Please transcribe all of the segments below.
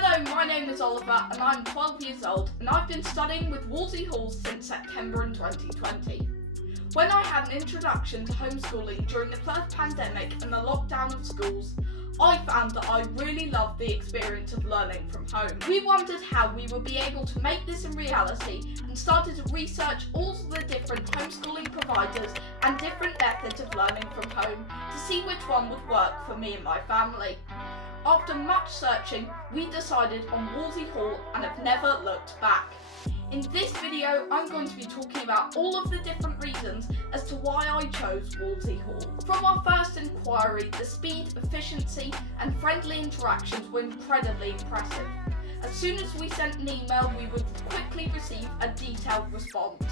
Hello, my name is Oliver and I'm 12 years old and I've been studying with Wolsey Hall since September in 2020. When I had an introduction to homeschooling during the first pandemic and the lockdown of schools, I found that I really loved the experience of learning from home. We wondered how we would be able to make this a reality and started to research all the different homeschooling providers and different methods of learning from home to see which one would work for me and my family. After much searching, we decided on Wolsey Hall and have never looked back. In this video, I'm going to be talking about all of the different reasons as to why I chose Wolsey Hall. From our first inquiry, the speed, efficiency and friendly interactions were incredibly impressive. As soon as we sent an email, we would quickly receive a detailed response.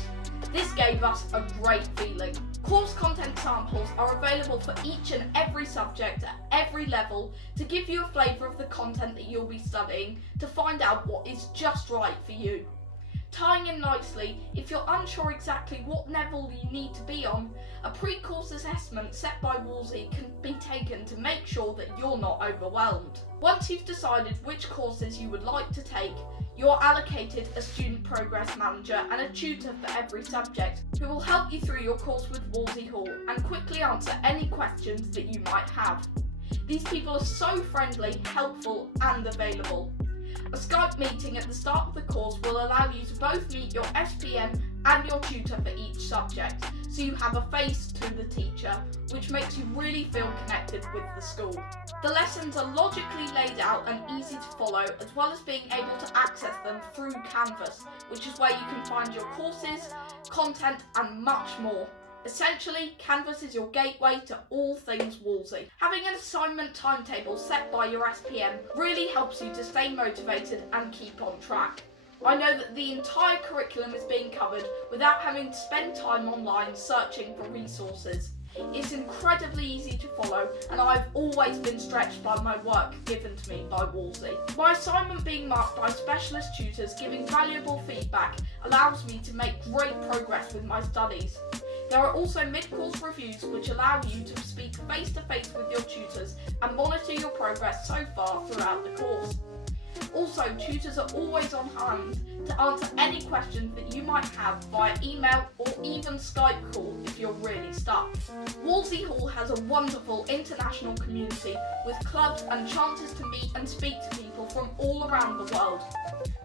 This gave us a great feeling. Course content samples are available for each and every subject at every level to give you a flavour of the content that you'll be studying to find out what is just right for you. Tying in nicely, if you're unsure exactly what level you need to be on, a pre-course assessment set by Wolsey can be taken to make sure that you're not overwhelmed. Once you've decided which courses you would like to take, you're allocated a student progress manager and a tutor for every subject who will help you through your course with Wolsey Hall and quickly answer any questions that you might have. These people are so friendly, helpful and available. A Skype meeting at the start of the course will allow you to both meet your SPM and your tutor for each subject, so you have a face to the teacher, which makes you really feel connected with the school. The lessons are logically laid out and easy to follow, as well as being able to access them through Canvas, which is where you can find your courses, content and much more. Essentially, Canvas is your gateway to all things Wolsey. Having an assignment timetable set by your SPM really helps you to stay motivated and keep on track. I know that the entire curriculum is being covered without having to spend time online searching for resources. It's incredibly easy to follow and I've always been stretched by my work given to me by Wolsey. My assignment being marked by specialist tutors giving valuable feedback allows me to make great progress with my studies. There are also mid-course reviews which allow you to speak face-to-face with your tutors and monitor your progress so far throughout the course. Also, tutors are always on hand to answer any questions that you might have via email or even Skype call if you're really stuck. Wolsey Hall has a wonderful international community with clubs and chances to meet and speak to people from all around the world.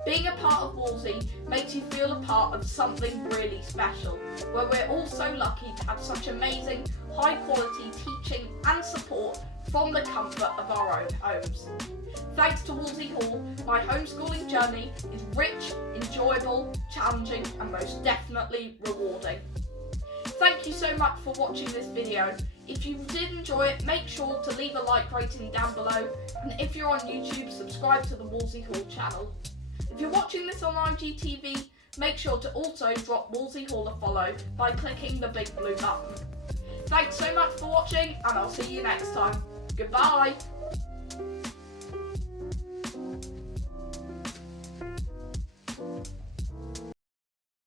Being a part of Wolsey makes you feel a part of something really special, where we're all so lucky to have such amazing, high quality teaching and support from the comfort of our own homes. Thanks to Wolsey Hall, my homeschooling journey is rich, enjoyable, challenging and most definitely rewarding. Thank you so much for watching this video. If you did enjoy it, make sure to leave a like rating down below, and if you're on YouTube, subscribe to the Wolsey Hall channel. If you're watching this on IGTV, make sure to also drop Wolsey Hall a follow by clicking the big blue button. Thanks so much for watching and I'll see you next time. Goodbye!